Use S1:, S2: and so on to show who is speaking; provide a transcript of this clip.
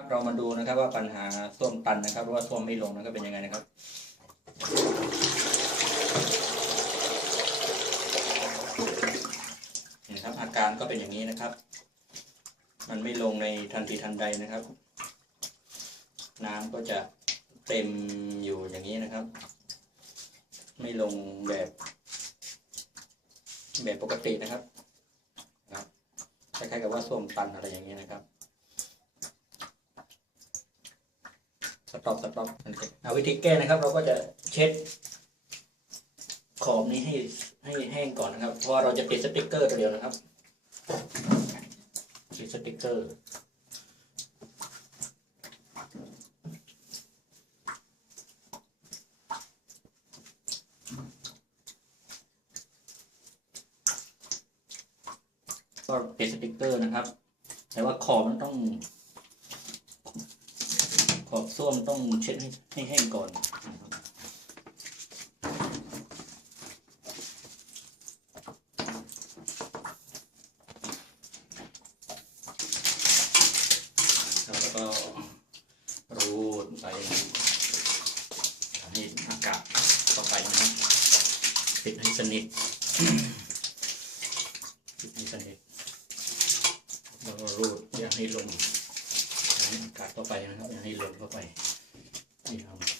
S1: ครับเรามาดูนะครับว่าปัญหาส้วมตันนะครับหรือว่าส้วมไม่ลงนะครับเป็นยังไงนะครับ นี่นะครับอาการก็เป็นอย่างนี้นะครับ มันไม่ลงในทันทีทันใดนะครับ น้ำก็จะเต็มอยู่อย่างนี้นะครับ ไม่ลงแบบแบบปกตินะครับนะครับคล้ายๆกับว่าส้วมตันอะไรอย่างนี้นะครับ สต็อปสต็อปเอาวิธีแก้นะครับ เราก็จะเช็ดขอบนี้ให้ให้แห้งก่อนนะครับ เพราะเราจะติดสติกเกอร์ตัวเดียวนะครับติดสติกเกอร์ก็ติดสติกเกอร์นะครับ แต่ว่าขอบมันต้อง ขอบส้วมต้องเช็ดให้ให้แห้งก่อนแล้วก็รูดไปให้อากาศเข้าไปนะครับปิดให้สนิทปิดให้สนิทแล้วก็รูดอย่าให้ลม ให้อากาศเข้าไปนะครับอย่าให้ลมเข้าไปนี่ครับ